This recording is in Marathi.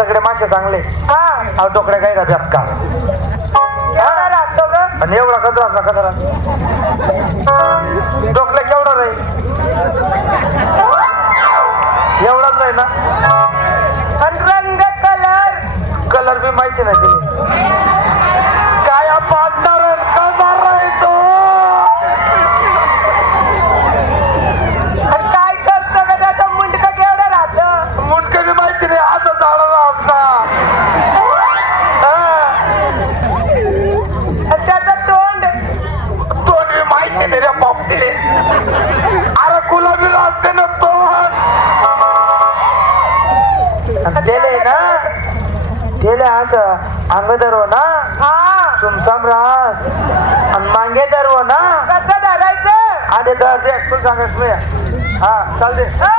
सगळे मासे चांगले. हा अहो टोकड्या काय का का केवढा राहतो ग? आणि एवढा कचरा असा कचरा टोकल्या केवढा राहील? एवढाच आहे ना. आणि रंग कलर कलर बी माहिती नाही तिने. काय पार्टनर कलर आहे तो. आणि काय करतो ग त्याचा मुंडक केवढं राहतं? मुंडक बी माहिती नाही. असं झाडाला असता. आणि त्याचं तोंड तोंड बी माहिती नाही रे बापते. अरे गुलाबी असते ना तोंड. तेले ना तेले असं अंग धरव ना. हा सुमसाम रास आणि मांगे धरव ना. कसं धरायचं? आणि धर दे तू सांगस मी. हा चालते. ए!